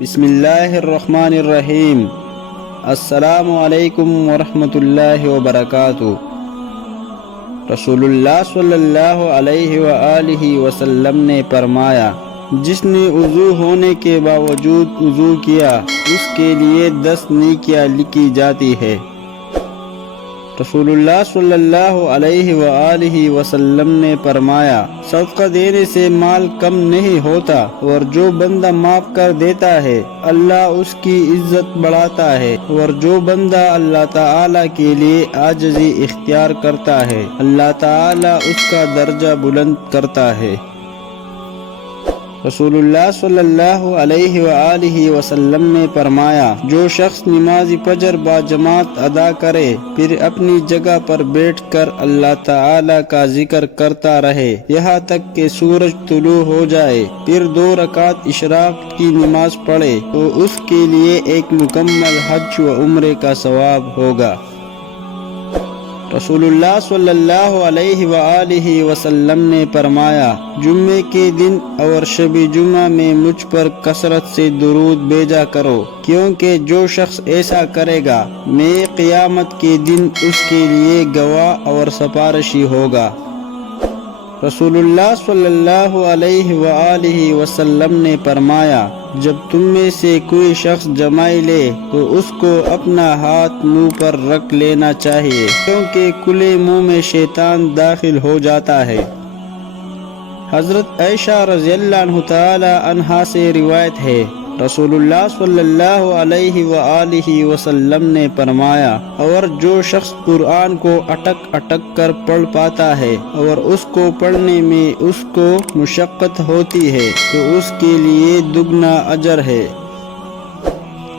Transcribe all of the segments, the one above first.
بسم اللہ الرحمن الرحیم۔ السلام علیکم ورحمۃ اللہ وبرکاتہ۔ رسول اللہ صلی اللہ علیہ وآلہ وسلم نے فرمایا، جس نے وضو ہونے کے باوجود وضو کیا اس کے لیے 10 نیکیاں لکھی جاتی ہے۔ رسول اللہ صلی اللہ علیہ وآلہ وسلم نے فرمایا، صدقہ دینے سے مال کم نہیں ہوتا، اور جو بندہ معاف کر دیتا ہے اللہ اس کی عزت بڑھاتا ہے، اور جو بندہ اللہ تعالی کے لیے عاجزی اختیار کرتا ہے اللہ تعالی اس کا درجہ بلند کرتا ہے۔ رسول اللہ صلی اللہ علیہ وآلہ وسلم نے فرمایا، جو شخص نماز فجر باجماعت ادا کرے پھر اپنی جگہ پر بیٹھ کر اللہ تعالی کا ذکر کرتا رہے یہاں تک کہ سورج طلوع ہو جائے، پھر 2 رکعت اشراق کی نماز پڑھے تو اس کے لیے ایک مکمل حج و عمرے کا ثواب ہوگا۔ رسول اللہ صلی اللہ علیہ وآلہ وسلم نے فرمایا، جمعے کے دن اور شب جمعہ میں مجھ پر کثرت سے درود بھیجا کرو، کیونکہ جو شخص ایسا کرے گا میں قیامت کے دن اس کے لیے گواہ اور سفارشی ہوگا۔ رسول اللہ صلی اللہ علیہ وآلہ وسلم نے فرمایا، جب تم میں سے کوئی شخص جمائی لے تو اس کو اپنا ہاتھ منہ پر رکھ لینا چاہیے، کیونکہ کھلے منہ میں شیطان داخل ہو جاتا ہے۔ حضرت عائشہ رضی اللہ عنہ تعالی عنہا سے روایت ہے، رسول اللہ صلی اللہ علیہ وآلہ وسلم نے فرمایا، اور جو شخص قرآن کو اٹک اٹک کر پڑھ پاتا ہے اور اس کو پڑھنے میں اس کو مشقت ہوتی ہے تو اس کے لیے دگنا اجر ہے۔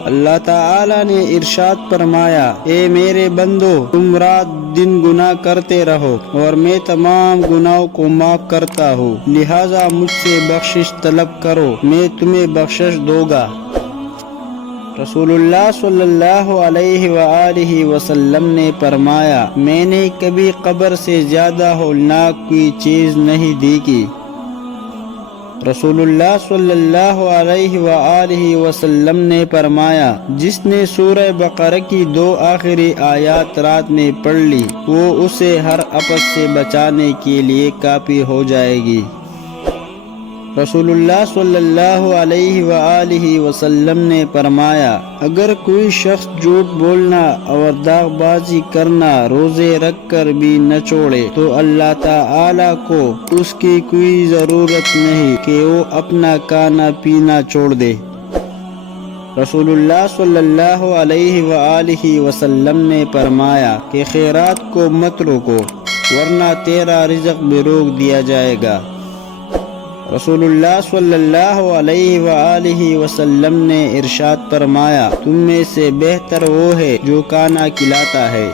اللہ تعالی نے ارشاد فرمایا، اے میرے بندو، تم رات دن گناہ کرتے رہو اور میں تمام گناہوں کو معاف کرتا ہوں، لہذا مجھ سے بخشش طلب کرو، میں تمہیں بخشش دوں گا۔ رسول اللہ صلی اللہ علیہ وآلہ وسلم نے فرمایا، میں نے کبھی قبر سے زیادہ ہولناک کوئی چیز نہیں دیکھی۔ رسول اللہ صلی اللہ علیہ وآلہ وسلم نے فرمایا، جس نے سورہ بقرہ کی 2 آخری آیات رات میں پڑھ لی وہ اسے ہر آفت سے بچانے کے لیے کافی ہو جائے گی۔ رسول اللہ صلی اللہ علیہ وآلہ وسلم نے فرمایا، اگر کوئی شخص جھوٹ بولنا اور داغ بازی کرنا روزے رکھ کر بھی نہ چھوڑے تو اللہ تعالی کو اس کی کوئی ضرورت نہیں کہ وہ اپنا کھانا پینا چھوڑ دے۔ رسول اللہ صلی اللہ علیہ وآلہ وسلم نے فرمایا کہ خیرات کو مت روکو ورنہ تیرا رزق بھی روک دیا جائے گا۔ رسول اللہ صلی اللہ علیہ وآلہ وسلم نے ارشاد فرمایا، تم میں سے بہتر وہ ہے جو کھانا کھلاتا ہے۔